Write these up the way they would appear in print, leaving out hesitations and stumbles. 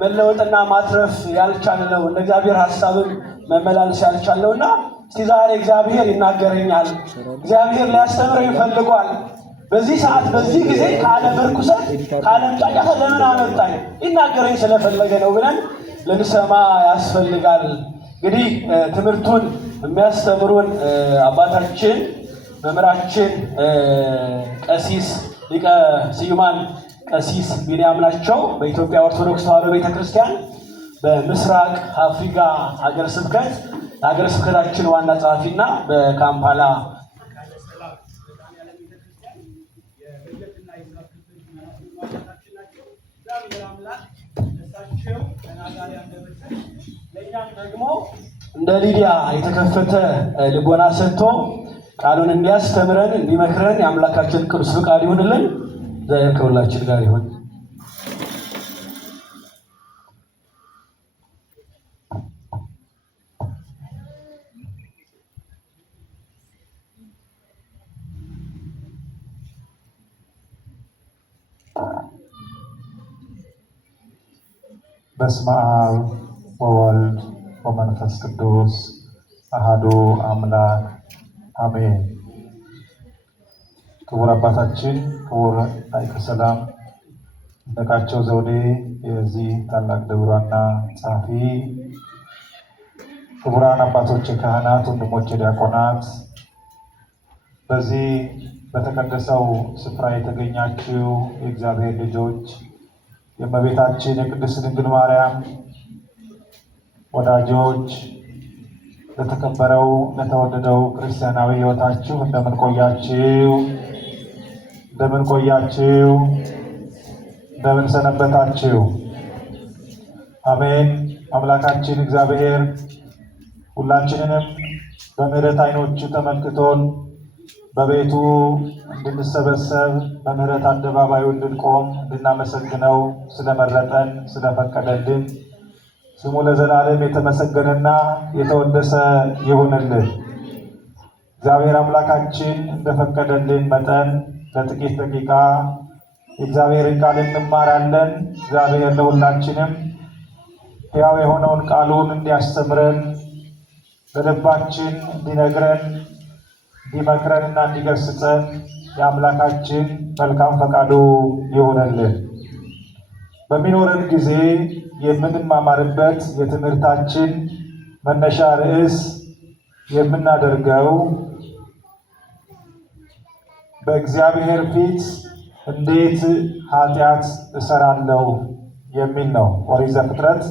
መለወጥና ማትረፍ ያልቻልነው እንደ እግዚአብሔር ሐሳብን መመላለስ ያልቻልነውና እስቲ ዛሬ እግዚአብሔር ይናገረኛል፣ እግዚአብሔር ሊያስተምረኝ ፈልጓል። በዚህ ሰዓት በዚህ ጊዜ ከዓለም ርኩሰት ከዓለም ጫጫታ ለምን አመጣኝ? ይናገረኝ ስለፈለገ ነው ብለን ልንሰማ ያስፈልጋል። እንግዲህ ትምህርቱን የሚያስተምሩን አባታችን መምህራችን ቀሲስ ሊቀ ስዩማን ቀሲስ ቢንያም ናቸው። በኢትዮጵያ ኦርቶዶክስ ተዋሕዶ ቤተክርስቲያን በምስራቅ አፍሪካ ሀገረ ስብከት ሀገረ ስብከታችን ዋና ጸሐፊና በካምፓላ ደግሞ እንደ ሊዲያ የተከፈተ ልቦና ሰጥቶ ቃሉን እንዲያስተምረን እንዲመክረን የአምላካችን ቅዱስ ፍቃድ ይሁንልን። ዛሬ ከሁላችን ጋር ይሁን። በስመ አብ ወወልድ ወመንፈስ ቅዱስ አሐዱ አምላክ አሜን። ክቡር አባታችን ክቡር ላይቀ ሰላም ይድነቃቸው ዘውዴ የዚህ ታላቅ ደብር ዋና ጸሐፊ፣ ክቡራን አባቶች ካህናት፣ ወንድሞች ዲያቆናት፣ በዚህ በተቀደሰው ስፍራ የተገኛችሁ የእግዚአብሔር ልጆች፣ የእመቤታችን የቅድስት ድንግል ማርያም ወዳጆች፣ ለተከበረው ለተወደደው ክርስቲያናዊ ሕይወታችሁ እንደምን ቆያችሁ? እንደምን ቆያችሁ? እንደምን ሰነበታችሁ? አሜን። አምላካችን እግዚአብሔር ሁላችንንም በምሕረት ዓይኖቹ ተመልክቶን በቤቱ እንድንሰበሰብ በምሕረት አደባባዩ እንድንቆም እንድናመሰግነው ስለመረጠን ስለፈቀደልን ስሙ ለዘላለም የተመሰገነና የተወደሰ ይሁንልን። እግዚአብሔር አምላካችን እንደፈቀደልን መጠን ለጥቂት ደቂቃ የእግዚአብሔርን ቃል እንማራለን። እግዚአብሔር ለሁላችንም ሕያው የሆነውን ቃሉን እንዲያስተምረን በልባችን እንዲነግረን እንዲመክረንና እንዲገስጸን የአምላካችን መልካም ፈቃዱ ይሁንልን። በሚኖረን ጊዜ የምንማማርበት የትምህርታችን መነሻ ርዕስ የምናደርገው በእግዚአብሔር ፊት እንዴት ኃጢአት እሰራለሁ የሚል ነው። ኦሪት ዘፍጥረት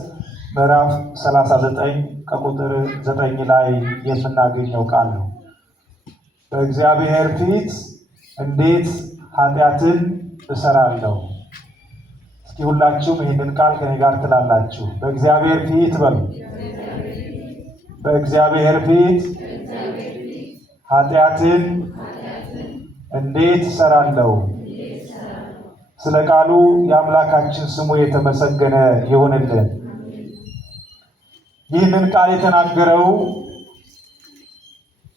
ምዕራፍ 39 ከቁጥር 9 ላይ የምናገኘው ቃል ነው። በእግዚአብሔር ፊት እንዴት ኃጢአትን እሰራለሁ። እስኪ ሁላችሁም ይህንን ቃል ከኔ ጋር ትላላችሁ። በእግዚአብሔር ፊት በሉ። በእግዚአብሔር ፊት ኃጢአትን እንዴት እሰራለሁ። ስለ ቃሉ የአምላካችን ስሙ የተመሰገነ ይሁንልን። ይህንን ቃል የተናገረው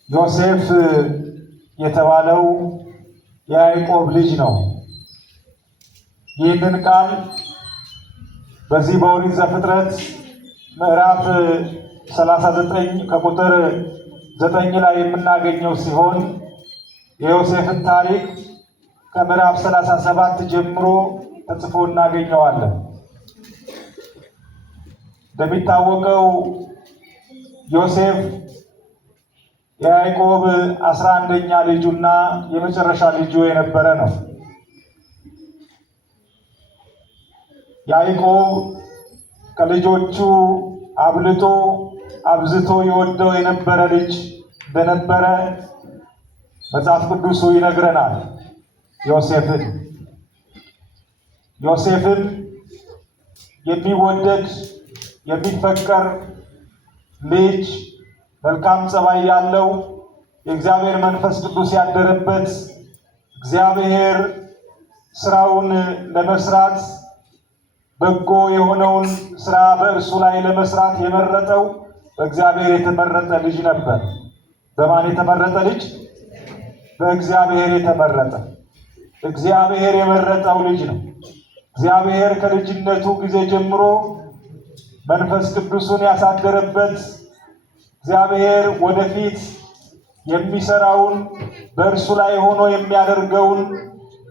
ዮሴፍ የተባለው የያዕቆብ ልጅ ነው። ይህንን ቃል በዚህ በኦሪት ዘፍጥረት ምዕራፍ 39 ከቁጥር 9 ላይ የምናገኘው ሲሆን የዮሴፍን ታሪክ ከምዕራፍ 37 ጀምሮ ተጽፎ እናገኘዋለን። እንደሚታወቀው ዮሴፍ የያዕቆብ 11ኛ ልጁና የመጨረሻ ልጁ የነበረ ነው። ያዕቆብ ከልጆቹ አብዝቶ ይወደው የነበረ ልጅ እንደነበረ መጽሐፍ ቅዱሱ ይነግረናል። ዮሴፍን የሚወደድ የሚፈቀር ልጅ፣ መልካም ጸባይ ያለው የእግዚአብሔር መንፈስ ቅዱስ ያደረበት፣ እግዚአብሔር ስራውን ለመስራት በጎ የሆነውን ስራ በእርሱ ላይ ለመስራት የመረጠው በእግዚአብሔር የተመረጠ ልጅ ነበር። በማን የተመረጠ ልጅ? በእግዚአብሔር የተመረጠ። እግዚአብሔር የመረጠው ልጅ ነው። እግዚአብሔር ከልጅነቱ ጊዜ ጀምሮ መንፈስ ቅዱሱን ያሳደረበት እግዚአብሔር ወደፊት የሚሰራውን በእርሱ ላይ ሆኖ የሚያደርገውን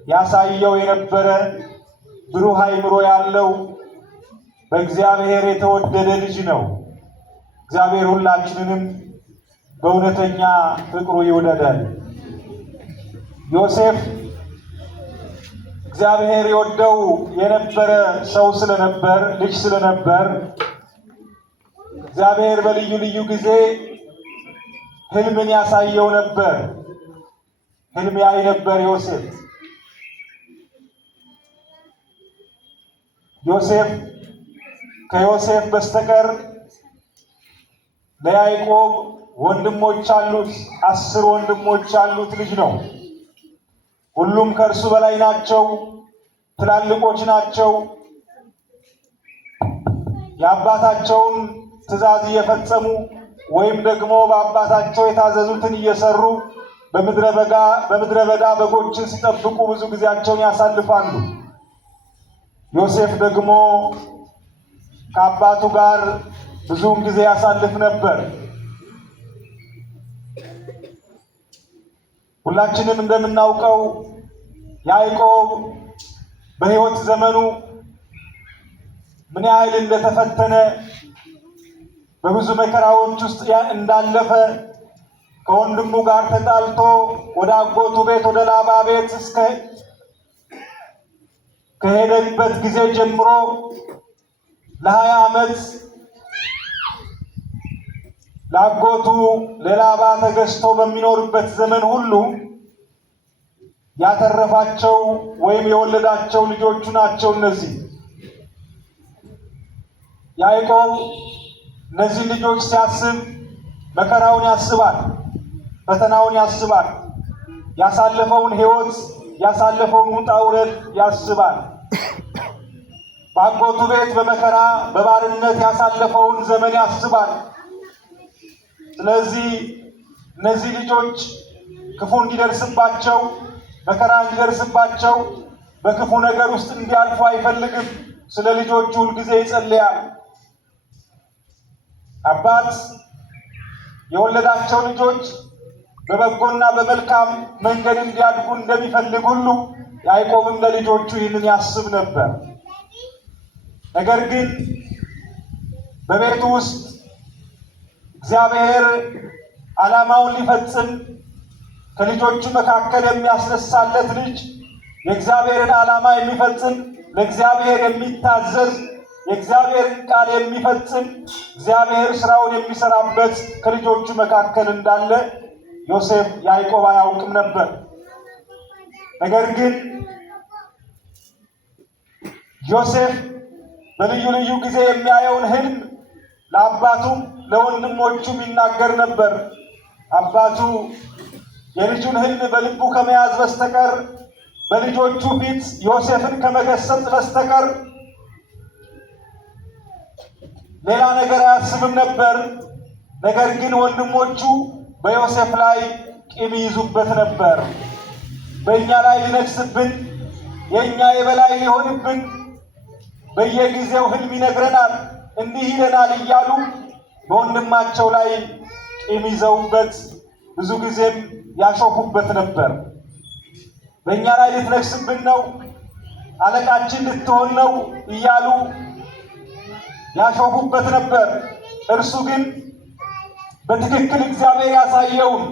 ያሳየው የነበረ ብሩህ አእምሮ ያለው በእግዚአብሔር የተወደደ ልጅ ነው። እግዚአብሔር ሁላችንንም በእውነተኛ ፍቅሩ ይውደደን። ዮሴፍ እግዚአብሔር ይወደው የነበረ ሰው ስለነበር፣ ልጅ ስለነበር እግዚአብሔር በልዩ ልዩ ጊዜ ህልምን ያሳየው ነበር። ህልም ያይ ነበር ዮሴፍ ከዮሴፍ በስተቀር ለያዕቆብ ወንድሞች አሉት። 10 ወንድሞች ያሉት ልጅ ነው። ሁሉም ከእርሱ በላይ ናቸው፣ ትላልቆች ናቸው። የአባታቸውን ትእዛዝ እየፈጸሙ ወይም ደግሞ በአባታቸው የታዘዙትን እየሰሩ በምድረ በዳ በጎችን ሲጠብቁ ብዙ ጊዜያቸውን ያሳልፋሉ። ዮሴፍ ደግሞ ከአባቱ ጋር ብዙውን ጊዜ ያሳልፍ ነበር። ሁላችንም እንደምናውቀው ያዕቆብ በሕይወት ዘመኑ ምን ያህል እንደተፈተነ በብዙ መከራዎች ውስጥ እንዳለፈ ከወንድሙ ጋር ተጣልቶ ወደ አጎቱ ቤት ወደ ላባ ቤት ከሄደበት ጊዜ ጀምሮ ለ20 ዓመት ለአጎቱ ለላባ ተገዝቶ በሚኖርበት ዘመን ሁሉ ያተረፋቸው ወይም የወለዳቸው ልጆቹ ናቸው። እነዚህ ያዕቆብ እነዚህ ልጆች ሲያስብ መከራውን ያስባል፣ ፈተናውን ያስባል፣ ያሳለፈውን ሕይወት ያሳለፈውን ውጣ ውረድ ያስባል። በአጎቱ ቤት በመከራ በባርነት ያሳለፈውን ዘመን ያስባል። ስለዚህ እነዚህ ልጆች ክፉ እንዲደርስባቸው፣ መከራ እንዲደርስባቸው፣ በክፉ ነገር ውስጥ እንዲያልፉ አይፈልግም። ስለ ልጆቹ ሁልጊዜ ይጸልያል። አባት የወለዳቸው ልጆች በበጎና በመልካም መንገድ እንዲያድጉ እንደሚፈልግ ሁሉ ያዕቆብም ለልጆቹ ይህንን ያስብ ነበር። ነገር ግን በቤቱ ውስጥ እግዚአብሔር ዓላማውን ሊፈጽም ከልጆቹ መካከል የሚያስነሳለት ልጅ የእግዚአብሔርን ዓላማ የሚፈጽም፣ ለእግዚአብሔር የሚታዘዝ፣ የእግዚአብሔርን ቃል የሚፈጽም፣ እግዚአብሔር ስራውን የሚሰራበት ከልጆቹ መካከል እንዳለ ያዕቆብ አያውቅም ነበር። ነገር ግን ዮሴፍ በልዩ ልዩ ጊዜ የሚያየውን ህልም ለአባቱም ለወንድሞቹም ይናገር ነበር። አባቱ የልጁን ህልም በልቡ ከመያዝ በስተቀር በልጆቹ ፊት ዮሴፍን ከመገሰጽ በስተቀር ሌላ ነገር አያስብም ነበር። ነገር ግን ወንድሞቹ በዮሴፍ ላይ ቂም ይይዙበት ነበር። በእኛ ላይ ሊነግስብን፣ የእኛ የበላይ ሊሆንብን በየጊዜው ህልም ይነግረናል፣ እንዲህ ይለናል እያሉ በወንድማቸው ላይ ቂም ይዘውበት ብዙ ጊዜም ያሾፉበት ነበር። በእኛ ላይ ልትነግስብን ነው፣ አለቃችን ልትሆን ነው እያሉ ያሾፉበት ነበር። እርሱ ግን በትክክል እግዚአብሔር ያሳየውን፣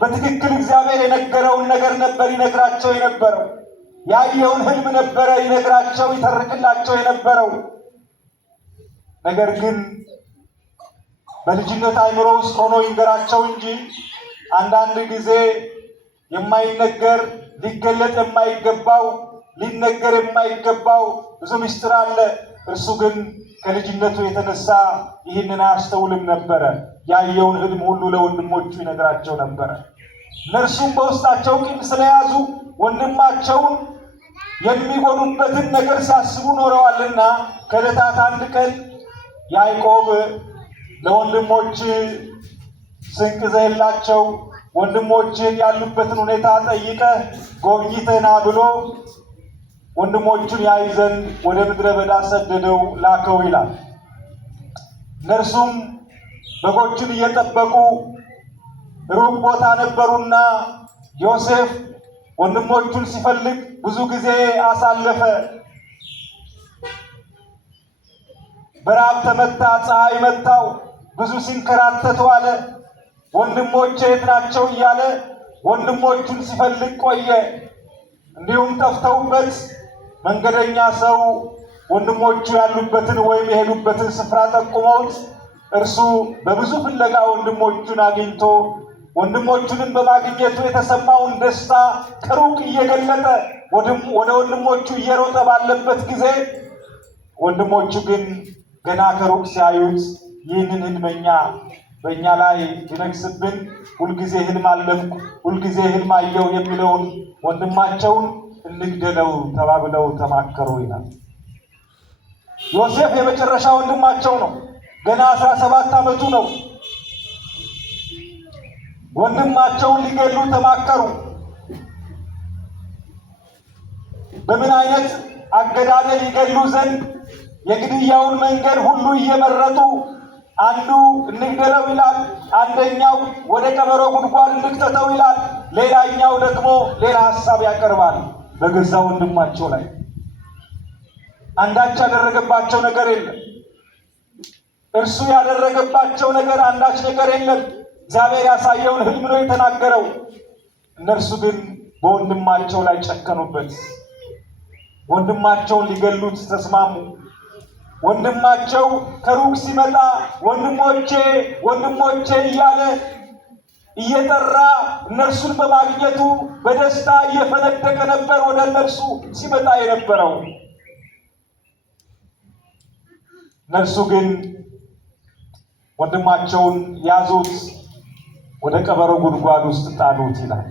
በትክክል እግዚአብሔር የነገረውን ነገር ነበር ይነግራቸው የነበረው። ያየውን ህልም ነበረ ይነግራቸው ይተርክላቸው የነበረው። ነገር ግን በልጅነት አእምሮ ውስጥ ሆኖ ይንገራቸው እንጂ አንዳንድ ጊዜ የማይነገር ሊገለጥ የማይገባው ሊነገር የማይገባው ብዙ ምስጢር አለ። እርሱ ግን ከልጅነቱ የተነሳ ይህንን አያስተውልም ነበረ። ያየውን ህልም ሁሉ ለወንድሞቹ ይነግራቸው ነበረ። እነርሱም በውስጣቸው ቂም ስለያዙ ወንድማቸውን የሚጎዱበትን ነገር ሲያስቡ ኖረዋልና ከዕለታት አንድ ቀን ያዕቆብ ለወንድሞች ስንቅ ይዘህላቸው ወንድሞችን ያሉበትን ሁኔታ ጠይቀህ ጎብኝተህ ና ብሎ ወንድሞቹን ያይ ዘንድ ወደ ምድረ በዳ ሰደደው ላከው ይላል። እነርሱም በጎቹን እየጠበቁ ሩቅ ቦታ ነበሩና ዮሴፍ ወንድሞቹን ሲፈልግ ብዙ ጊዜ አሳለፈ። በራብ ተመታ፣ ፀሐይ መታው፣ ብዙ ሲንከራተት ዋለ። ወንድሞቼ የት ናቸው እያለ ወንድሞቹን ሲፈልግ ቆየ። እንዲሁም ጠፍተውበት መንገደኛ ሰው ወንድሞቹ ያሉበትን ወይም የሄዱበትን ስፍራ ጠቁመውት እርሱ በብዙ ፍለጋ ወንድሞቹን አግኝቶ ወንድሞቹንም በማግኘቱ የተሰማውን ደስታ ከሩቅ እየገለጠ ወደ ወንድሞቹ እየሮጠ ባለበት ጊዜ ወንድሞቹ ግን ገና ከሩቅ ሲያዩት ይህንን ሕልመኛ በእኛ ላይ ሊነግስብን ሁልጊዜ ሕልም አለምኩ፣ ሁልጊዜ ሕልም አየሁ የሚለውን ወንድማቸውን እንግደለው ተባብለው ተማከሩ ይላል። ዮሴፍ የመጨረሻ ወንድማቸው ነው። ገና 17 ዓመቱ ነው። ወንድማቸውን ሊገሉ ተማከሩ። በምን አይነት አገዳደል ይገሉ ዘንድ የግድያውን መንገድ ሁሉ እየመረጡ አንዱ እንግደለው ይላል፣ አንደኛው ወደ ቀበሮ ጉድጓድ እንክተተው ይላል፣ ሌላኛው ደግሞ ሌላ ሐሳብ ያቀርባል። በገዛ ወንድማቸው ላይ አንዳች ያደረገባቸው ነገር የለም። እርሱ ያደረገባቸው ነገር አንዳች ነገር የለም። እግዚአብሔር ያሳየውን ሕልም ነው የተናገረው። እነርሱ ግን በወንድማቸው ላይ ጨከኑበት። ወንድማቸውን ሊገሉት ተስማሙ። ወንድማቸው ከሩቅ ሲመጣ ወንድሞቼ ወንድሞቼ እያለ እየጠራ እነርሱን በማግኘቱ በደስታ እየፈነደቀ ነበር ወደ እነርሱ ሲመጣ የነበረው። እነርሱ ግን ወንድማቸውን ያዙት፣ ወደ ቀበሮ ጉድጓድ ውስጥ ጣሉት ይላል።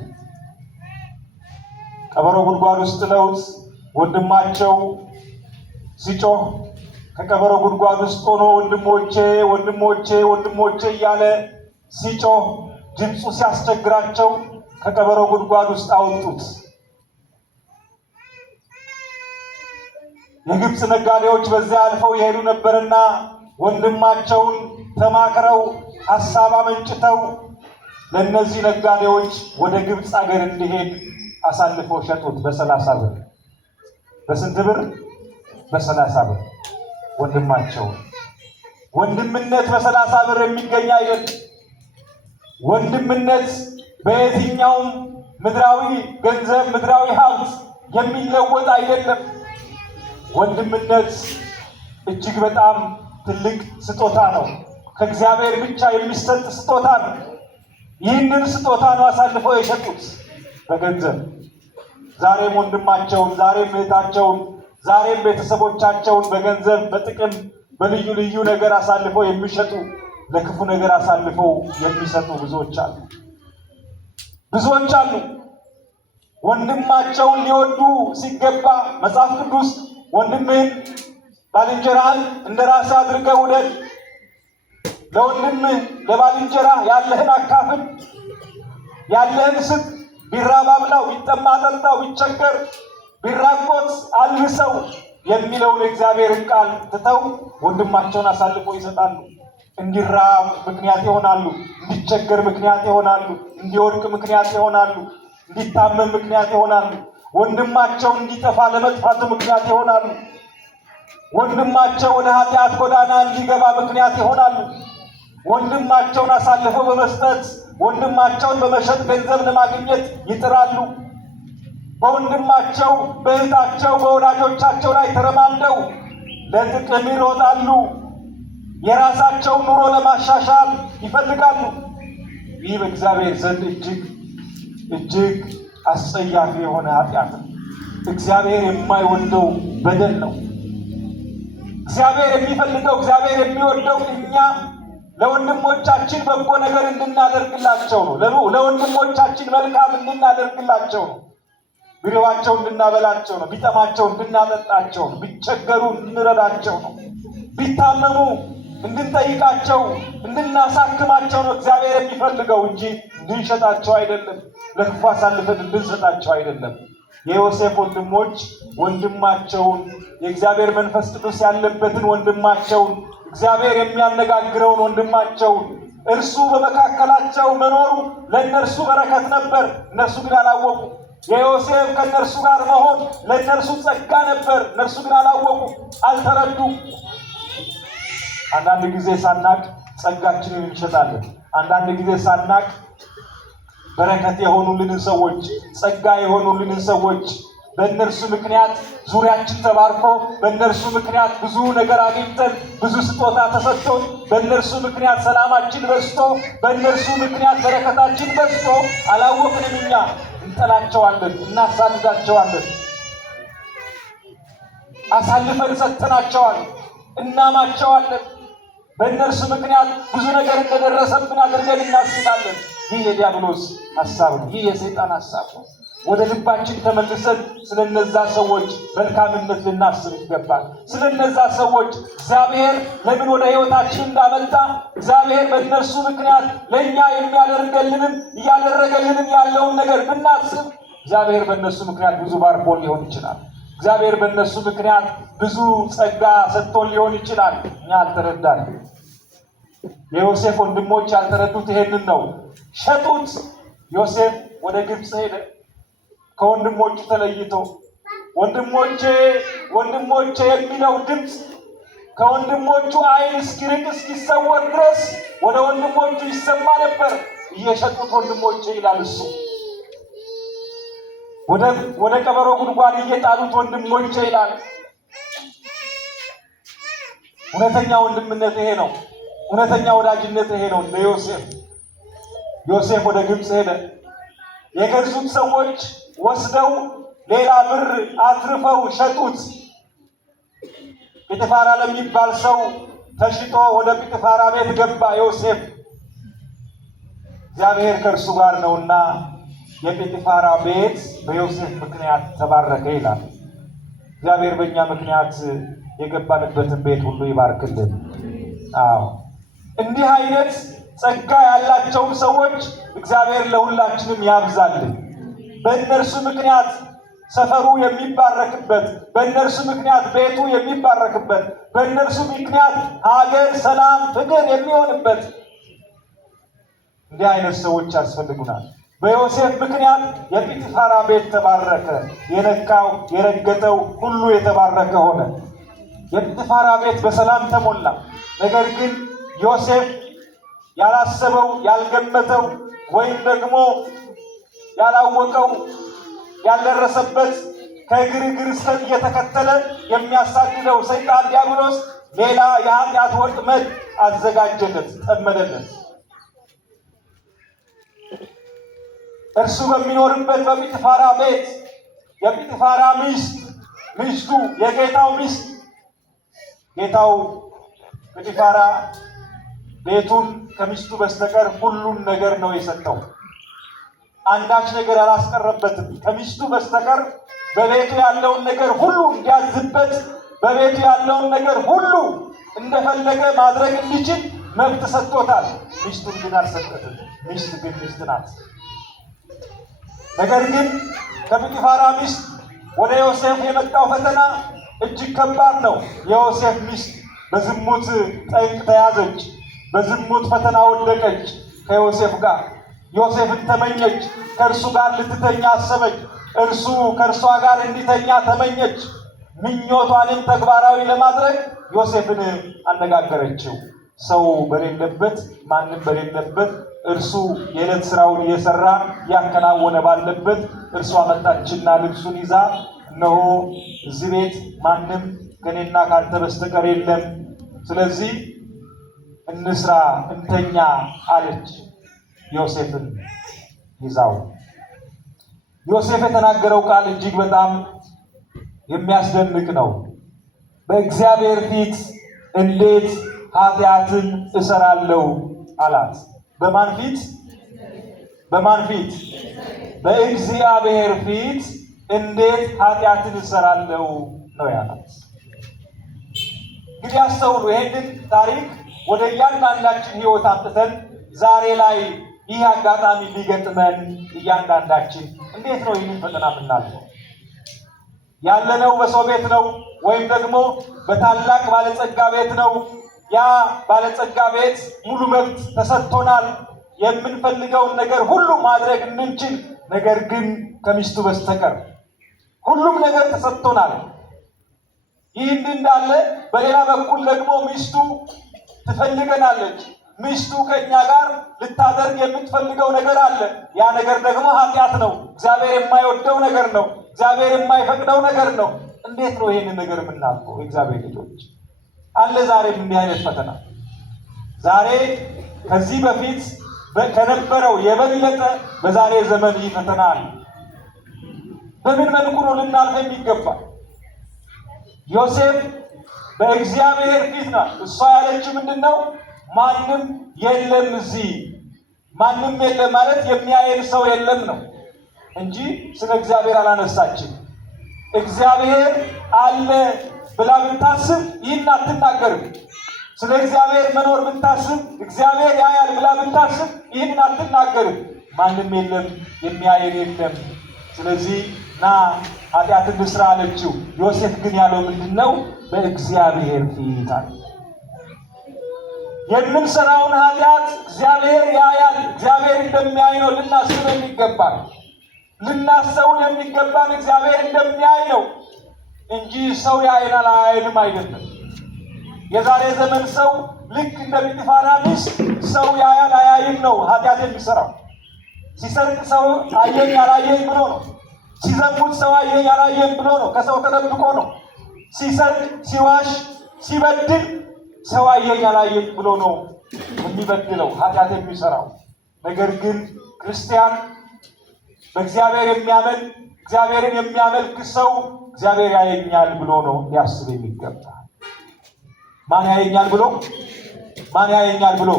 ቀበሮ ጉድጓድ ውስጥ ጥለውት ወንድማቸው ሲጮህ ከቀበሮ ጉድጓድ ውስጥ ሆኖ ወንድሞቼ ወንድሞቼ ወንድሞቼ እያለ ሲጮህ ድምፁ ሲያስቸግራቸው ከቀበሮ ጉድጓድ ውስጥ አወጡት። የግብፅ ነጋዴዎች በዚያ አልፈው ይሄዱ ነበርና ወንድማቸውን ተማክረው ሐሳብ አመንጭተው ለእነዚህ ነጋዴዎች ወደ ግብፅ ሀገር እንዲሄድ አሳልፈው ሸጡት። በ30 ብር። በስንት ብር? በ30 ብር። ወንድማቸው ወንድምነት በ30 ብር የሚገኝ አይደለም። ወንድምነት በየትኛውም ምድራዊ ገንዘብ፣ ምድራዊ ሀብት የሚለወጥ አይደለም። ወንድምነት እጅግ በጣም ትልቅ ስጦታ ነው። ከእግዚአብሔር ብቻ የሚሰጥ ስጦታ ነው። ይህንን ስጦታ ነው አሳልፈው የሸጡት በገንዘብ። ዛሬም ወንድማቸውን፣ ዛሬም እህታቸውን፣ ዛሬም ቤተሰቦቻቸውን በገንዘብ፣ በጥቅም፣ በልዩ ልዩ ነገር አሳልፈው የሚሸጡ፣ ለክፉ ነገር አሳልፈው የሚሰጡ ብዙዎች አሉ። ብዙዎች አሉ። ወንድማቸውን ሊወዱ ሲገባ መጽሐፍ ቅዱስ ወንድምህን ባልንጀራህን እንደ ራስህ አድርገህ ውደድ፣ ለወንድምህ ለባልንጀራ ያለህን አካፍል፣ ያለህን ስጥ፣ ቢራብ አብላው፣ ቢጠማ አጠጣው፣ ቢቸገር ቢራቆት አልብሰው የሚለውን የእግዚአብሔርን ቃል ትተው ወንድማቸውን አሳልፎ ይሰጣሉ። እንዲራብ ምክንያት ይሆናሉ፣ እንዲቸገር ምክንያት ይሆናሉ፣ እንዲወድቅ ምክንያት ይሆናሉ፣ እንዲታመም ምክንያት ይሆናሉ። ወንድማቸው እንዲጠፋ ለመጥፋቱ ምክንያት ይሆናሉ። ወንድማቸው ወደ ኃጢአት ጎዳና እንዲገባ ምክንያት ይሆናሉ። ወንድማቸውን አሳልፈው በመስጠት ወንድማቸውን በመሸጥ ገንዘብ ለማግኘት ይጥራሉ። በወንድማቸው በእህታቸው በወዳጆቻቸው ላይ ተረማምደው ለጥቅም ይሮጣሉ። የራሳቸውን ኑሮ ለማሻሻል ይፈልጋሉ። ይህ በእግዚአብሔር ዘንድ እጅግ አስጸያፊ የሆነ ኃጢአት ነው። እግዚአብሔር የማይወደው በደል ነው። እግዚአብሔር የሚፈልገው፣ እግዚአብሔር የሚወደው እኛ ለወንድሞቻችን በጎ ነገር እንድናደርግላቸው ነው። ለወንድሞቻችን መልካም እንድናደርግላቸው ነው። ቢርባቸው እንድናበላቸው ነው። ቢጠማቸው እንድናጠጣቸው ነው። ቢቸገሩ እንድንረዳቸው ነው። ቢታመሙ እንድንጠይቃቸው እንድናሳክማቸው ነው እግዚአብሔር የሚፈልገው እንጂ እንድንሸጣቸው አይደለም። ለክፉ አሳልፈን እንድንሰጣቸው አይደለም። የዮሴፍ ወንድሞች ወንድማቸውን የእግዚአብሔር መንፈስ ቅዱስ ያለበትን ወንድማቸውን እግዚአብሔር የሚያነጋግረውን ወንድማቸውን እርሱ በመካከላቸው መኖሩ ለእነርሱ በረከት ነበር። እነርሱ ግን አላወቁ። የዮሴፍ ከእነርሱ ጋር መሆን ለእነርሱ ጸጋ ነበር። እነርሱ ግን አላወቁ፣ አልተረዱም። አንዳንድ ጊዜ ሳናቅ ጸጋችንን እንሸጣለን። አንዳንድ ጊዜ ሳናቅ በረከት የሆኑልንን ሰዎች፣ ጸጋ የሆኑልንን ሰዎች በእነርሱ ምክንያት ዙሪያችን ተባርኮ በእነርሱ ምክንያት ብዙ ነገር አግኝተን ብዙ ስጦታ ተሰጥቶን በእነርሱ ምክንያት ሰላማችን በዝቶ በእነርሱ ምክንያት በረከታችን በዝቶ አላወቅንም። እኛ እንጠላቸዋለን፣ እናሳድዳቸዋለን፣ አሳልፈን ሰጥተናቸዋል፣ እናማቸዋለን። በእነርሱ ምክንያት ብዙ ነገር እንደደረሰብን አድርገን እናስባለን። ይህ የዲያብሎስ ሐሳብ ነው። ይህ የሰይጣን ሐሳብ ነው። ወደ ልባችን ተመልሰን ስለነዛ ሰዎች መልካምነት ልናስብ ይገባል። ስለነዛ ሰዎች እግዚአብሔር ለምን ወደ ሕይወታችን እንዳመጣ እግዚአብሔር በእነርሱ ምክንያት ለእኛ የሚያደርገልንን እያደረገልንን ያለውን ነገር ብናስብ እግዚአብሔር በእነሱ ምክንያት ብዙ ባርኮን ሊሆን ይችላል። እግዚአብሔር በእነሱ ምክንያት ብዙ ጸጋ ሰጥቶን ሊሆን ይችላል። እኛ አልተረዳን። የዮሴፍ ወንድሞች ያልተረዱት ይሄንን ነው። ሸጡት። ዮሴፍ ወደ ግብፅ ሄደ ከወንድሞቹ ተለይቶ። ወንድሞቼ ወንድሞቼ የሚለው ድምፅ ከወንድሞቹ ዓይን እስኪርቅ እስኪሰወር ድረስ ወደ ወንድሞቹ ይሰማ ነበር። እየሸጡት ወንድሞቼ ይላል እሱ። ወደ ቀበሮ ጉድጓድ እየጣሉት ወንድሞቼ ይላል። እውነተኛ ወንድምነት ይሄ ነው። እውነተኛ ወዳጅነት ይሄ ነው። እንደ ዮሴፍ ወደ ግብፅ ሄደ። የገዙት ሰዎች ወስደው ሌላ ብር አትርፈው ሸጡት። ጲጥፋራ ለሚባል ሰው ተሽጦ ወደ ጲጥፋራ ቤት ገባ ዮሴፍ። እግዚአብሔር ከእርሱ ጋር ነውና የጲጥፋራ ቤት በዮሴፍ ምክንያት ተባረከ ይላል። እግዚአብሔር በእኛ ምክንያት የገባንበትን ቤት ሁሉ ይባርክልን። አዎ እንዲህ አይነት ጸጋ ያላቸውን ሰዎች እግዚአብሔር ለሁላችንም ያብዛልን። በእነርሱ ምክንያት ሰፈሩ የሚባረክበት፣ በእነርሱ ምክንያት ቤቱ የሚባረክበት፣ በእነርሱ ምክንያት ሀገር ሰላም፣ ፍቅር የሚሆንበት እንዲህ አይነት ሰዎች ያስፈልጉናል። በዮሴፍ ምክንያት የጲጥፋራ ቤት ተባረከ። የነካው የረገጠው ሁሉ የተባረከ ሆነ። የጲጥፋራ ቤት በሰላም ተሞላ። ነገር ግን ዮሴፍ ያላሰበው ያልገመተው ወይም ደግሞ ያላወቀው ያልደረሰበት ከግርግር ስር እየተከተለ የሚያሳድደው ሰይጣን ዲያብሎስ ሌላ የኃጢአት ወጥመድ አዘጋጀለት፣ ጠመደለት። እርሱ በሚኖርበት በጲጥፋራ ቤት የጲጥፋራ ሚስቱ የጌታው ሚስት ጌታው ጲጥፋራ ቤቱን ከሚስቱ በስተቀር ሁሉን ነገር ነው የሰጠው። አንዳች ነገር አላስቀረበትም። ከሚስቱ በስተቀር በቤቱ ያለውን ነገር ሁሉ እንዲያዝበት፣ በቤቱ ያለውን ነገር ሁሉ እንደፈለገ ማድረግ እንዲችል መብት ሰጥቶታል። ሚስቱን ግን አልሰጠትም። ሚስት ግን ሚስት ናት። ነገር ግን ከጲጥፋራ ሚስት ወደ ዮሴፍ የመጣው ፈተና እጅግ ከባድ ነው። የዮሴፍ ሚስት በዝሙት ጠንቅ ተያዘች። በዝሙት ፈተና ወደቀች። ከዮሴፍ ጋር ዮሴፍን ተመኘች። ከእርሱ ጋር ልትተኛ አሰበች። እርሱ ከእርሷ ጋር እንዲተኛ ተመኘች። ምኞቷንም ተግባራዊ ለማድረግ ዮሴፍን አነጋገረችው። ሰው በሌለበት፣ ማንም በሌለበት፣ እርሱ የዕለት ስራውን እየሰራ ያከናወነ ባለበት እርሷ መጣችና ልብሱን ይዛ እነሆ እዚህ ቤት ማንም ከኔና ካንተ በስተቀር የለም፣ ስለዚህ እንስራ እንተኛ አለች። ዮሴፍን ይዛው ዮሴፍ የተናገረው ቃል እጅግ በጣም የሚያስደንቅ ነው። በእግዚአብሔር ፊት እንዴት ኃጢአትን እሰራለሁ አላት። በማን ፊት? በማን ፊት? በእግዚአብሔር ፊት እንዴት ኃጢአትን እሰራለሁ ነው ያላት። እንግዲህ አስተውሉ። ይሄንን ታሪክ ወደ እያንዳንዳችን ሕይወት አምጥተን ዛሬ ላይ ይህ አጋጣሚ ሊገጥመን እያንዳንዳችን እንዴት ነው ይህንን ፈተና የምናልፈው? ያለነው በሰው ቤት ነው ወይም ደግሞ በታላቅ ባለጸጋ ቤት ነው። ያ ባለጸጋ ቤት ሙሉ መብት ተሰጥቶናል። የምንፈልገውን ነገር ሁሉ ማድረግ እንችል፣ ነገር ግን ከሚስቱ በስተቀር ሁሉም ነገር ተሰጥቶናል። ይህ እንዳለ በሌላ በኩል ደግሞ ሚስቱ ትፈልገናለች። ሚስቱ ከኛ ጋር ልታደርግ የምትፈልገው ነገር አለ። ያ ነገር ደግሞ ኃጢአት ነው። እግዚአብሔር የማይወደው ነገር ነው። እግዚአብሔር የማይፈቅደው ነገር ነው። እንዴት ነው ይህንን ነገር የምናልፈው? እግዚአብሔር ልጆች አለ ዛሬም እንዲህ አይነት ፈተና። ዛሬ ከዚህ በፊት ከነበረው የበለጠ በዛሬ ዘመን ይህ ፈተና አለ። በምን መልኩ ነው ልናልፍ የሚገባ? ዮሴፍ በእግዚአብሔር ፊት ነው። እሷ ያለችው ምንድን ነው? ማንም የለም እዚህ። ማንም የለም ማለት የሚያየን ሰው የለም ነው እንጂ ስለ እግዚአብሔር አላነሳችም። እግዚአብሔር አለ ብላ ብታስብ ይህን አትናገርም። ስለ እግዚአብሔር መኖር ብታስብ፣ እግዚአብሔር ያያል ብላ ብታስብ ይህን አትናገርም። ማንም የለም፣ የሚያየን የለም። ስለዚህ ና ኃጢአት እንስራ አለችው። ዮሴፍ ግን ያለው ምንድን ነው? በእግዚአብሔር ፊት አለ። የምንሰራውን ኃጢአት እግዚአብሔር ያያል። እግዚአብሔር እንደሚያይ ነው ልናስብ የሚገባል። ልናስተውል የሚገባን እግዚአብሔር እንደሚያይ ነው እንጂ ሰው ያየናል አያየንም አይደለም። የዛሬ ዘመን ሰው ልክ እንደ ጲጥፋራ ሚስት ሰው ያያል አያይም ነው ኃጢአት የሚሰራው። ሲሰርቅ ሰው አየኝ አላየኝ ብሎ ነው። ሲዘሙት ሰው አየኝ አላየኝ ብሎ ነው። ከሰው ተደብቆ ነው። ሲሰርቅ፣ ሲዋሽ፣ ሲበድል ሰው አየኝ አላየኝ ብሎ ነው የሚበድለው ኃጢአት የሚሰራው። ነገር ግን ክርስቲያን በእግዚአብሔር የሚያመን እግዚአብሔርን የሚያመልክ ሰው እግዚአብሔር ያየኛል ብሎ ነው ሊያስብ የሚገባ። ማን ያየኛል ብሎ? ማን ያየኛል ብሎ?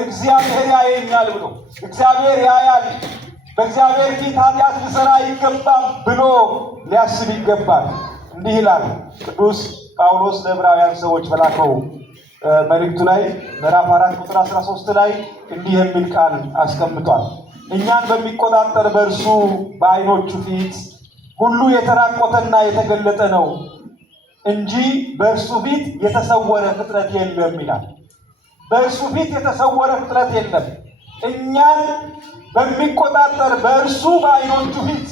እግዚአብሔር ያየኛል ብሎ። እግዚአብሔር ያያል፣ በእግዚአብሔር ፊት ኃጢአት ልሰራ አይገባም ብሎ ሊያስብ ይገባል። እንዲህ ይላል ቅዱስ ጳውሎስ ለዕብራውያን ሰዎች በላከው መልእክቱ ላይ ምዕራፍ 4 ቁጥር 13 ላይ እንዲህ የሚል ቃል አስቀምጧል። እኛን በሚቆጣጠር በእርሱ በዓይኖቹ ፊት ሁሉ የተራቆተና የተገለጠ ነው እንጂ በእርሱ ፊት የተሰወረ ፍጥረት የለም ይላል። በእርሱ ፊት የተሰወረ ፍጥረት የለም። እኛን በሚቆጣጠር በእርሱ በዓይኖቹ ፊት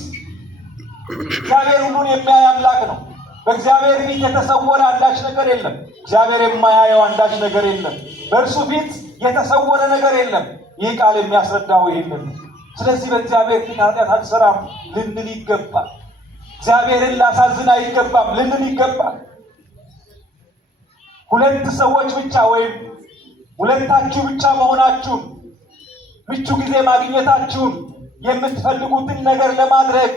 እግዚአብሔር ሁሉን የሚያይ አምላክ ነው። በእግዚአብሔር ፊት የተሰወረ አንዳች ነገር የለም። እግዚአብሔር የማያየው አንዳች ነገር የለም። በእርሱ ፊት የተሰወረ ነገር የለም። ይህ ቃል የሚያስረዳው ይህንን ነው። ስለዚህ በእግዚአብሔር ፊት ኃጢአት አልሰራም ልንል ይገባል። እግዚአብሔርን ላሳዝን አይገባም ልንል ይገባል። ሁለት ሰዎች ብቻ ወይም ሁለታችሁ ብቻ መሆናችሁን፣ ምቹ ጊዜ ማግኘታችሁን፣ የምትፈልጉትን ነገር ለማድረግ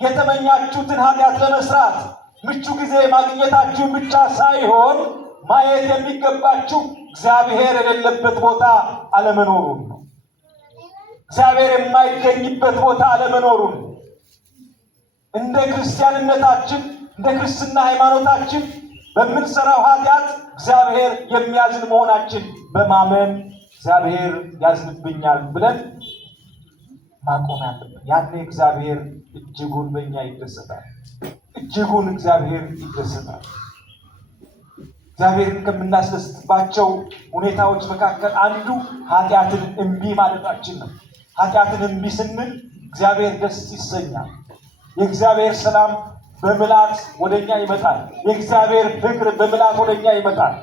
የተመኛችሁትን ኃጢአት ለመስራት ምቹ ጊዜ ማግኘታችሁን ብቻ ሳይሆን ማየት የሚገባችሁ እግዚአብሔር የሌለበት ቦታ አለመኖሩን ነው። እግዚአብሔር የማይገኝበት ቦታ አለመኖሩን። እንደ ክርስቲያንነታችን እንደ ክርስትና ሃይማኖታችን በምንሰራው ኃጢአት እግዚአብሔር የሚያዝን መሆናችን በማመን እግዚአብሔር ያዝንብኛል ብለን ማቆም ያለብን። ያኔ እግዚአብሔር እጅጉን በእኛ ይደሰታል። እጅጉን እግዚአብሔር ይደሰታል። እግዚአብሔርን ከምናስደስትባቸው ሁኔታዎች መካከል አንዱ ኃጢአትን እምቢ ማለታችን ነው። ኃጢአትን እምቢ ስንል እግዚአብሔር ደስ ይሰኛል። የእግዚአብሔር ሰላም በምልአት ወደኛ ይመጣል። የእግዚአብሔር ፍቅር በምልአት ወደኛ ይመጣል።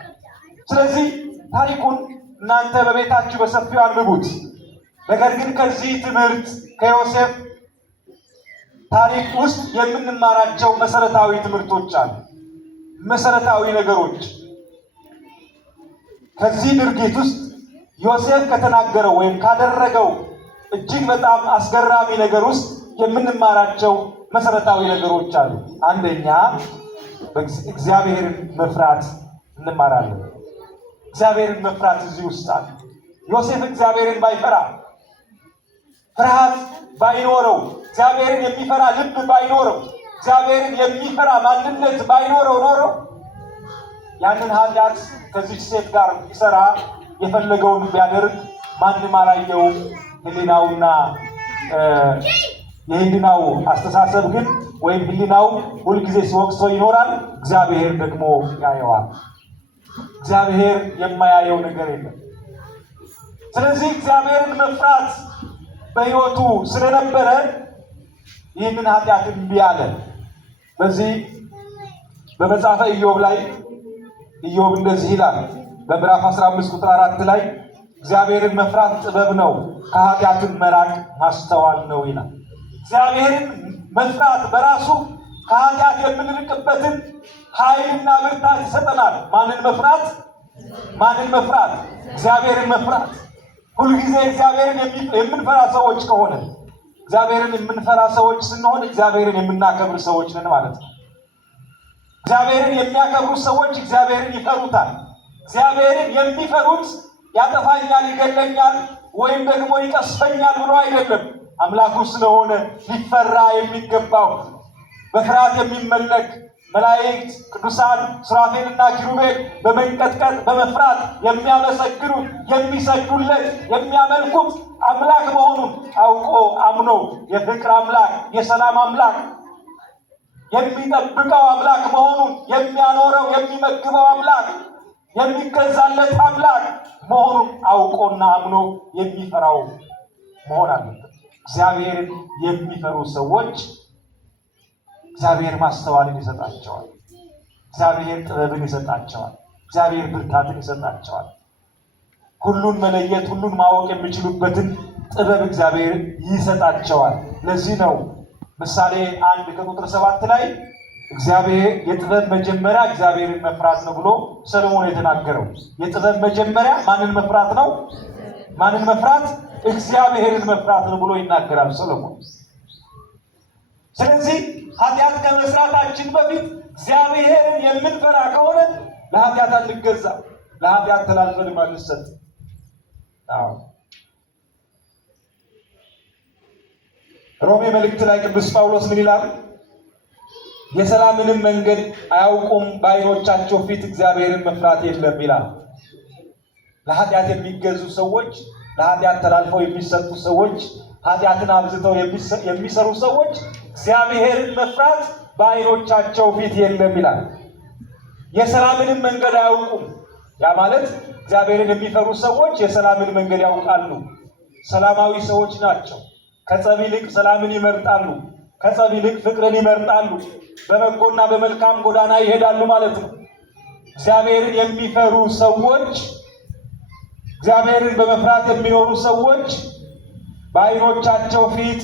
ስለዚህ ታሪኩን እናንተ በቤታችሁ በሰፊው አንብቡት። ነገር ግን ከዚህ ትምህርት ከዮሴፍ ታሪክ ውስጥ የምንማራቸው መሰረታዊ ትምህርቶች አሉ። መሰረታዊ ነገሮች ከዚህ ድርጊት ውስጥ ዮሴፍ ከተናገረው ወይም ካደረገው እጅግ በጣም አስገራሚ ነገር ውስጥ የምንማራቸው መሰረታዊ ነገሮች አሉ። አንደኛ እግዚአብሔርን መፍራት እንማራለን። እግዚአብሔርን መፍራት እዚህ ውስጥ አለ። ዮሴፍ እግዚአብሔርን ባይፈራ፣ ፍርሃት ባይኖረው፣ እግዚአብሔርን የሚፈራ ልብ ባይኖረው፣ እግዚአብሔርን የሚፈራ ማንነት ባይኖረው ኖሮ ያንን ኃጢአት ከዚች ሴት ጋር ቢሰራ የፈለገውን ቢያደርግ ማንም አላየውም። ሕሊናውና የሕሊናው አስተሳሰብ ግን ወይም ሕሊናው ሁልጊዜ ሲወቅሰው ይኖራል። እግዚአብሔር ደግሞ ያየዋል። እግዚአብሔር የማያየው ነገር የለም። ስለዚህ እግዚአብሔርን መፍራት በሕይወቱ ስለነበረ ይህንን ኃጢአት እምቢ አለ። በዚህ በመጽሐፈ ኢዮብ ላይ ኢዮብ እንደዚህ ይላል። በምዕራፍ 15 ቁጥር 4 ላይ እግዚአብሔርን መፍራት ጥበብ ነው፣ ከኃጢአትን መራቅ ማስተዋል ነው ይላል። እግዚአብሔርን መፍራት በራሱ ከኃጢአት የምንርቅበትን ኃይልና ብርታት ይሰጠናል። ማንን መፍራት? ማንን መፍራት? እግዚአብሔርን መፍራት። ሁልጊዜ እግዚአብሔርን የምንፈራ ሰዎች ከሆነ እግዚአብሔርን የምንፈራ ሰዎች ስንሆን እግዚአብሔርን የምናከብር ሰዎች ነን ማለት ነው። እግዚአብሔርን የሚያከብሩ ሰዎች እግዚአብሔርን ይፈሩታል። እግዚአብሔርን የሚፈሩት ያጠፋኛል፣ ይገለኛል ወይም ደግሞ ይቀስፈኛል ብሎ አይደለም። አምላኩ ስለሆነ ሊፈራ የሚገባው በፍርሃት የሚመለክ መላእክት ቅዱሳን ሱራፌልና ኪሩቤል በመንቀጥቀጥ በመፍራት የሚያመሰግኑት የሚሰግዱለት የሚያመልኩት አምላክ መሆኑን አውቆ አምኖ የፍቅር አምላክ የሰላም አምላክ የሚጠብቀው አምላክ መሆኑን የሚያኖረው የሚመግበው አምላክ የሚገዛለት አምላክ መሆኑን አውቆና አምኖ የሚፈራው መሆን አለበት። እግዚአብሔርን የሚፈሩ ሰዎች እግዚአብሔር ማስተዋልን ይሰጣቸዋል። እግዚአብሔር ጥበብን ይሰጣቸዋል። እግዚአብሔር ብርታትን ይሰጣቸዋል። ሁሉን መለየት ሁሉን ማወቅ የሚችሉበትን ጥበብ እግዚአብሔር ይሰጣቸዋል። ለዚህ ነው ምሳሌ 1 ከቁጥር 7 ላይ እግዚአብሔር የጥበብ መጀመሪያ እግዚአብሔርን መፍራት ነው ብሎ ሰሎሞን የተናገረው። የጥበብ መጀመሪያ ማንን መፍራት ነው? ማንን መፍራት? እግዚአብሔርን መፍራት ነው ብሎ ይናገራል ሰሎሞን። ስለዚህ ኃጢአት ከመስራታችን በፊት እግዚአብሔርን የምንፈራ ከሆነ ለኃጢአት አንገዛ፣ ለኃጢአት ተላልፈን አንሰጥ። ሮሜ መልእክት ላይ ቅዱስ ጳውሎስ ምን ይላል? የሰላምንም መንገድ አያውቁም፣ በዓይኖቻቸው ፊት እግዚአብሔርን መፍራት የለም ይላል። ለኃጢአት የሚገዙ ሰዎች፣ ለኃጢአት ተላልፈው የሚሰጡ ሰዎች፣ ኃጢአትን አብዝተው የሚሰሩ ሰዎች እግዚአብሔርን መፍራት በዓይኖቻቸው ፊት የለም ይላል። የሰላምንም መንገድ አያውቁም። ያ ማለት እግዚአብሔርን የሚፈሩ ሰዎች የሰላምን መንገድ ያውቃሉ። ሰላማዊ ሰዎች ናቸው። ከጸብ ይልቅ ሰላምን ይመርጣሉ። ከጸብ ይልቅ ፍቅርን ይመርጣሉ። በበጎና በመልካም ጎዳና ይሄዳሉ ማለት ነው። እግዚአብሔርን የሚፈሩ ሰዎች፣ እግዚአብሔርን በመፍራት የሚኖሩ ሰዎች በዓይኖቻቸው ፊት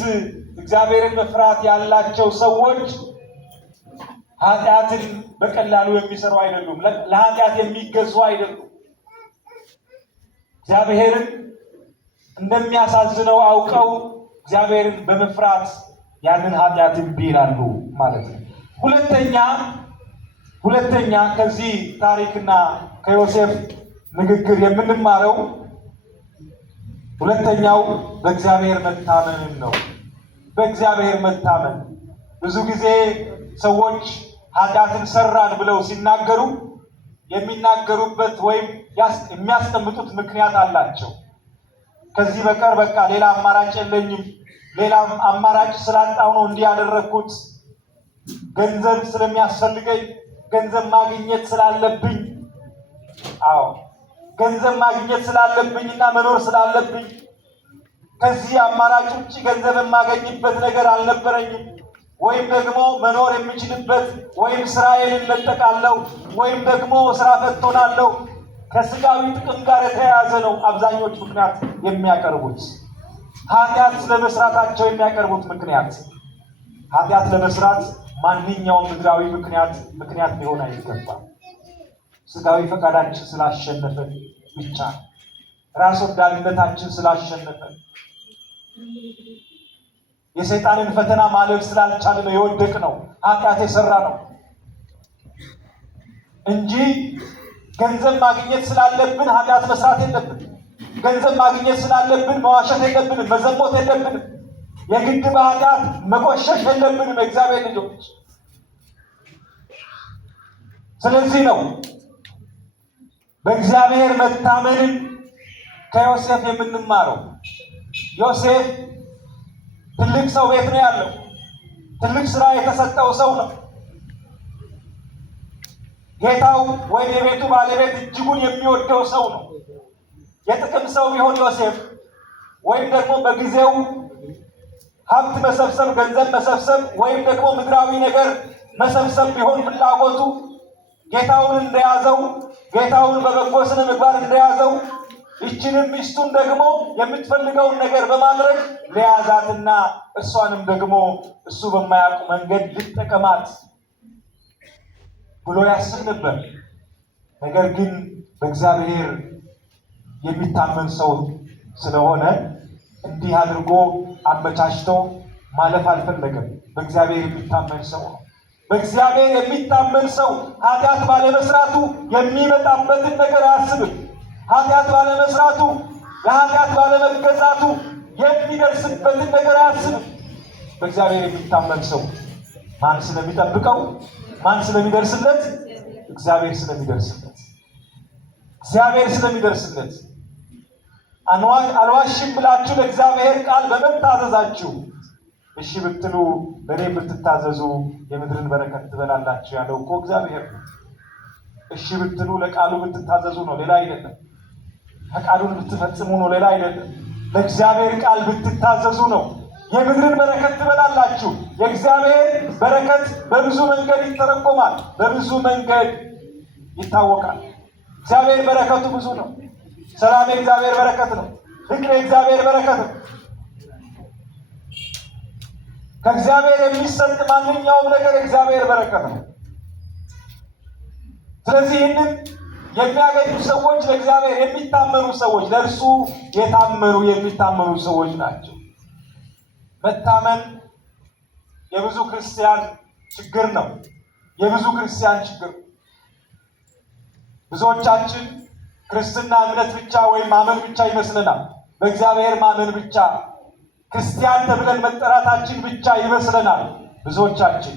እግዚአብሔርን መፍራት ያላቸው ሰዎች ኃጢአትን በቀላሉ የሚሰሩ አይደሉም። ለኃጢአት የሚገዙ አይደሉም። እግዚአብሔርን እንደሚያሳዝነው አውቀው እግዚአብሔርን በመፍራት ያንን ኃጢአት እምቢ ይላሉ ማለት ነው። ሁለተኛ ከዚህ ታሪክና ከዮሴፍ ንግግር የምንማረው ሁለተኛው በእግዚአብሔር መታመንን ነው። በእግዚአብሔር መታመን። ብዙ ጊዜ ሰዎች ኃጢአትን ሰራን ብለው ሲናገሩ የሚናገሩበት ወይም የሚያስቀምጡት ምክንያት አላቸው። ከዚህ በቀር በቃ ሌላ አማራጭ የለኝም፣ ሌላ አማራጭ ስላጣው ነው እንዲህ ያደረግኩት፣ ገንዘብ ስለሚያስፈልገኝ፣ ገንዘብ ማግኘት ስላለብኝ፣ ገንዘብ ማግኘት ስላለብኝና መኖር ስላለብኝ ከዚህ አማራጭ ውጭ ገንዘብ የማገኝበት ነገር አልነበረኝም፣ ወይም ደግሞ መኖር የምችልበት ወይም ስራዬን እነጠቃለሁ ወይም ደግሞ ስራ ፈት ሆናለሁ። ከስጋዊ ጥቅም ጋር የተያያዘ ነው አብዛኞቹ ምክንያት የሚያቀርቡት። ኃጢአት ለመስራታቸው የሚያቀርቡት ምክንያት ኃጢአት ለመስራት ማንኛውም ምድራዊ ምክንያት ሊሆን አይገባም። ስጋዊ ፈቃዳችን ስላሸነፈን ብቻ፣ ራስ ወዳድነታችን ስላሸነፈን፣ የሰይጣንን ፈተና ማለፍ ስላልቻለ ነው የወደቅ ነው ኃጢአት የሰራ ነው እንጂ ገንዘብ ማግኘት ስላለብን ኃጢአት መስራት የለብን። ገንዘብ ማግኘት ስላለብን መዋሸት የለብንም፣ መዘሞት የለብንም፣ የግድ በኃጢአት መቆሸሽ የለብንም እግዚአብሔር ልጆች። ስለዚህ ነው በእግዚአብሔር መታመንን ከዮሴፍ የምንማረው። ዮሴፍ ትልቅ ሰው ቤት ነው ያለው። ትልቅ ስራ የተሰጠው ሰው ነው። ጌታው ወይም የቤቱ ባለቤት እጅጉን የሚወደው ሰው ነው። የጥቅም ሰው ቢሆን ዮሴፍ ወይም ደግሞ በጊዜው ሀብት መሰብሰብ፣ ገንዘብ መሰብሰብ ወይም ደግሞ ምድራዊ ነገር መሰብሰብ ቢሆን ፍላጎቱ ጌታውን እንደያዘው፣ ጌታውን በበጎ ስነ ምግባር እንደያዘው፣ ይችንም ሚስቱን ደግሞ የምትፈልገውን ነገር በማድረግ ለያዛትና እሷንም ደግሞ እሱ በማያውቁ መንገድ ልጠቀማት ብሎ ያስብ ነበር። ነገር ግን በእግዚአብሔር የሚታመን ሰው ስለሆነ እንዲህ አድርጎ አመቻችቶ ማለፍ አልፈለገም። በእግዚአብሔር የሚታመን ሰው ነው። በእግዚአብሔር የሚታመን ሰው ኃጢአት ባለመስራቱ የሚመጣበትን ነገር አያስብም። ኃጢአት ባለመስራቱ፣ ለኃጢአት ባለመገዛቱ የሚደርስበትን ነገር አያስብም። በእግዚአብሔር የሚታመን ሰው ማን ስለሚጠብቀው፣ ማን ስለሚደርስለት? እግዚአብሔር ስለሚደርስለት፣ እግዚአብሔር ስለሚደርስለት። አልዋሽም ብላችሁ ለእግዚአብሔር ቃል በመታዘዛችሁ እሺ ብትሉ፣ ለእኔ ብትታዘዙ የምድርን በረከት ትበላላችሁ ያለው እኮ እግዚአብሔር ነው። እሺ ብትሉ ለቃሉ ብትታዘዙ ነው፣ ሌላ አይደለም። ፈቃዱን ብትፈጽሙ ነው፣ ሌላ አይደለም። ለእግዚአብሔር ቃል ብትታዘዙ ነው። የምድርን በረከት ትበላላችሁ። የእግዚአብሔር በረከት በብዙ መንገድ ይተረጎማል፣ በብዙ መንገድ ይታወቃል። እግዚአብሔር በረከቱ ብዙ ነው። ሰላም የእግዚአብሔር በረከት ነው። ፍቅር የእግዚአብሔር በረከት ነው። ከእግዚአብሔር የሚሰጥ ማንኛውም ነገር የእግዚአብሔር በረከት ነው። ስለዚህ ይህንን የሚያገኙ ሰዎች ለእግዚአብሔር የሚታመኑ ሰዎች፣ ለእርሱ የታመኑ የሚታመኑ ሰዎች ናቸው። መታመን የብዙ ክርስቲያን ችግር ነው። የብዙ ክርስቲያን ችግር። ብዙዎቻችን ክርስትና እምነት ብቻ ወይም ማመን ብቻ ይመስለናል። በእግዚአብሔር ማመን ብቻ ክርስቲያን ተብለን መጠራታችን ብቻ ይመስለናል ብዙዎቻችን።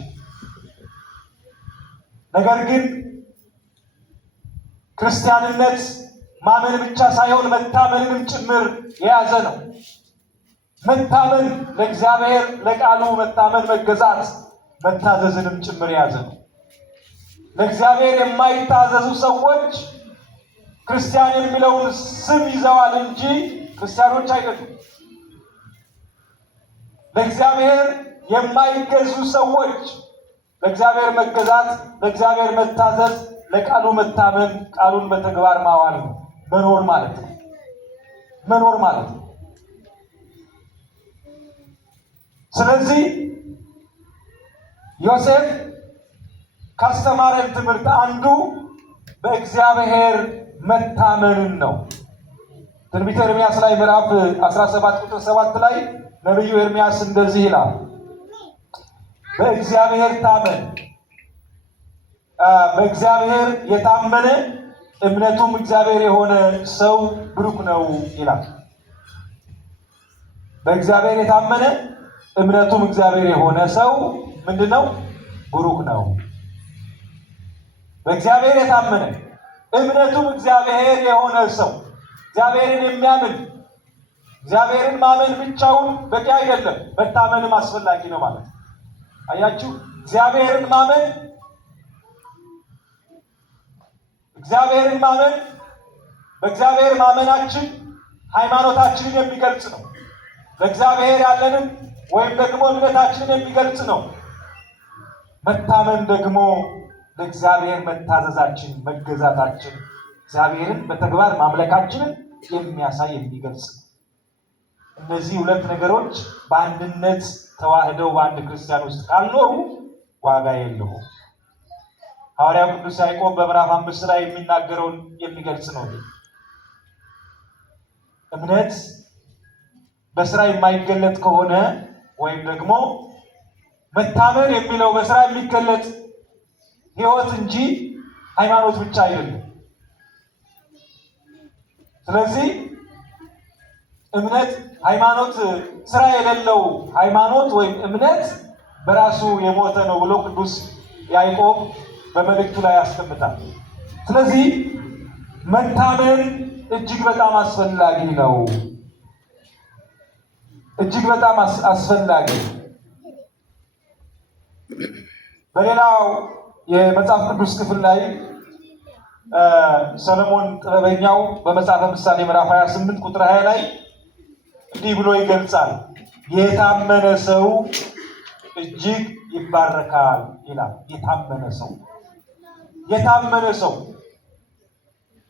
ነገር ግን ክርስቲያንነት ማመን ብቻ ሳይሆን መታመንንም ጭምር የያዘ ነው። መታመን ለእግዚአብሔር ለቃሉ መታመን፣ መገዛት፣ መታዘዝንም ጭምር የያዘ ነው። ለእግዚአብሔር የማይታዘዙ ሰዎች ክርስቲያን የሚለውን ስም ይዘዋል እንጂ ክርስቲያኖች አይደሉም። ለእግዚአብሔር የማይገዙ ሰዎች ለእግዚአብሔር መገዛት፣ ለእግዚአብሔር መታዘዝ፣ ለቃሉ መታመን፣ ቃሉን በተግባር ማዋል ነው። መኖር ማለት ነው። መኖር ማለት ነው። ስለዚህ ዮሴፍ ካስተማረን ትምህርት አንዱ በእግዚአብሔር መታመንን ነው። ትንቢተ ኤርምያስ ላይ ምዕራፍ 17 ቁጥር 7 ላይ ነቢዩ ኤርምያስ እንደዚህ ይላል፣ በእግዚአብሔር ታመን፣ በእግዚአብሔር የታመነ እምነቱም እግዚአብሔር የሆነ ሰው ብሩክ ነው ይላል። በእግዚአብሔር የታመነ እምነቱም እግዚአብሔር የሆነ ሰው ምንድነው? ብሩክ ነው። በእግዚአብሔር የታመነ እምነቱም እግዚአብሔር የሆነ ሰው፣ እግዚአብሔርን የሚያምን። እግዚአብሔርን ማመን ብቻውን በቂ አይደለም፣ መታመንም አስፈላጊ ነው ማለት ነው። አያችሁ፣ እግዚአብሔርን ማመን በእግዚአብሔር ማመናችን ሃይማኖታችንን የሚገልጽ ነው። ለእግዚአብሔር ያለንን ወይም ደግሞ እምነታችንን የሚገልጽ ነው። መታመን ደግሞ ለእግዚአብሔር መታዘዛችን፣ መገዛታችን፣ እግዚአብሔርን በተግባር ማምለካችንን የሚያሳይ የሚገልጽ ነው። እነዚህ ሁለት ነገሮች በአንድነት ተዋህደው በአንድ ክርስቲያን ውስጥ ካልኖሩ ዋጋ የለውም። ሐዋርያው ቅዱስ ያዕቆብ በምዕራፍ 5 ላይ የሚናገረውን የሚገልጽ ነው። እምነት በስራ የማይገለጥ ከሆነ ወይም ደግሞ መታመን የሚለው በስራ የሚገለጥ ሕይወት እንጂ ሃይማኖት ብቻ አይደለም። ስለዚህ እምነት ሃይማኖት ስራ የሌለው ሃይማኖት ወይም እምነት በራሱ የሞተ ነው ብሎ ቅዱስ ያዕቆብ በመልእክቱ ላይ ያስቀምጣል። ስለዚህ መታመን እጅግ በጣም አስፈላጊ ነው። እጅግ በጣም አስፈላጊ። በሌላው የመጽሐፍ ቅዱስ ክፍል ላይ ሰሎሞን ጥበበኛው በመጽሐፈ ምሳሌ ምዕራፍ 28 ቁጥር 20 ላይ እንዲህ ብሎ ይገልጻል። የታመነ ሰው እጅግ ይባረካል ይላል። የታመነ ሰው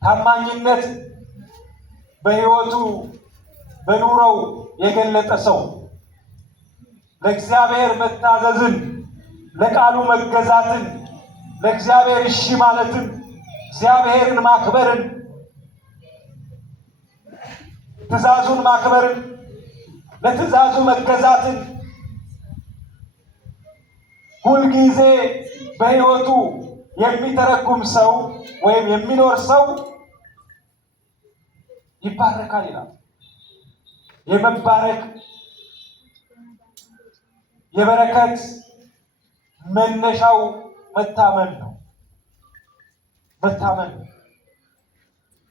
ታማኝነት በሕይወቱ በኑሮው የገለጠ ሰው ለእግዚአብሔር መታዘዝን፣ ለቃሉ መገዛትን፣ ለእግዚአብሔር እሺ ማለትን፣ እግዚአብሔርን ማክበርን፣ ትእዛዙን ማክበርን፣ ለትእዛዙ መገዛትን ሁልጊዜ በሕይወቱ የሚተረጉም ሰው ወይም የሚኖር ሰው ይባረካል ይላል። የመባረክ የበረከት መነሻው መታመን ነው።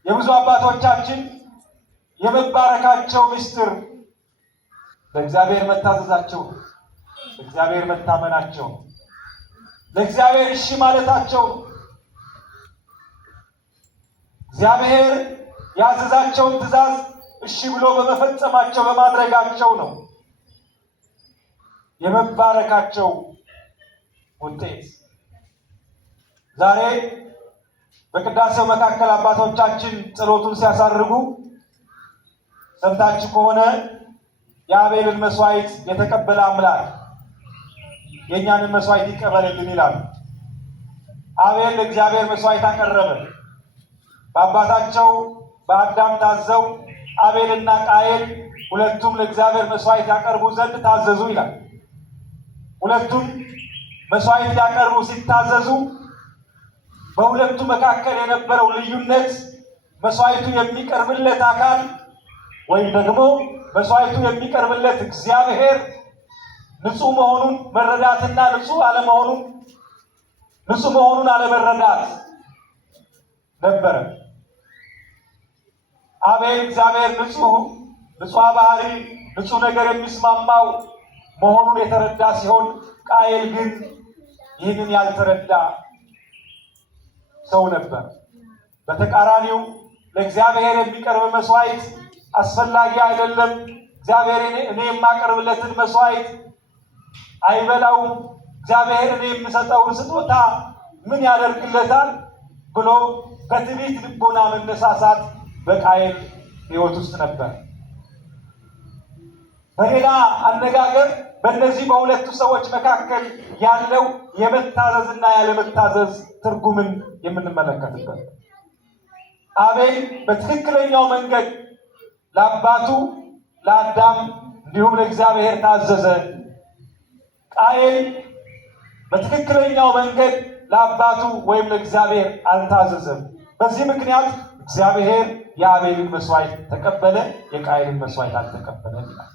የብዙ አባቶቻችን የመባረካቸው ምስጢር ለእግዚአብሔር መታዘዛቸው፣ ለእግዚአብሔር መታመናቸው፣ ለእግዚአብሔር እሺ ማለታቸው፣ እግዚአብሔር ያዘዛቸውን ትእዛዝ እሺ ብሎ በመፈጸማቸው በማድረጋቸው ነው የመባረካቸው ውጤት። ዛሬ በቅዳሴው መካከል አባቶቻችን ጸሎቱን ሲያሳርጉ ሰምታችሁ ከሆነ የአቤልን መስዋዕት የተቀበለ አምላክ የእኛንን መስዋዕት ይቀበልልን ይላሉ። አቤል ለእግዚአብሔር መስዋዕት አቀረበ። በአባታቸው በአዳም ታዘው አቤልና ቃየል ሁለቱም ለእግዚአብሔር መስዋዕት ያቀርቡ ዘንድ ታዘዙ ይላል። ሁለቱም መስዋዕት ያቀርቡ ሲታዘዙ በሁለቱ መካከል የነበረው ልዩነት መስዋዕቱ የሚቀርብለት አካል ወይም ደግሞ መስዋዕቱ የሚቀርብለት እግዚአብሔር ንጹሕ መሆኑን መረዳትና ንጹሕ መሆኑን አለመረዳት ነበረ። አቤል እግዚአብሔር ንጹሕ ባህሪ፣ ንጹሕ ነገር የሚስማማው መሆኑን የተረዳ ሲሆን፣ ቃየል ግን ይህንን ያልተረዳ ሰው ነበር። በተቃራኒው ለእግዚአብሔር የሚቀርብ መስዋዕት አስፈላጊ አይደለም፣ እግዚአብሔር እኔ የማቀርብለትን መስዋዕት አይበላውም፣ እግዚአብሔር እኔ የምሰጠውን ስጦታ ምን ያደርግለታል ብሎ በትዕቢት ልቦና መነሳሳት በቃየል ሕይወት ውስጥ ነበር። በሌላ አነጋገር በእነዚህ በሁለቱ ሰዎች መካከል ያለው የመታዘዝና ያለመታዘዝ ትርጉምን የምንመለከትበት። አቤል በትክክለኛው መንገድ ለአባቱ ለአዳም እንዲሁም ለእግዚአብሔር ታዘዘ። ቃየል በትክክለኛው መንገድ ለአባቱ ወይም ለእግዚአብሔር አልታዘዘም። በዚህ ምክንያት እግዚአብሔር የአቤልን መስዋዕት ተቀበለ፣ የቃየልን መስዋዕት አልተቀበለም ይላል።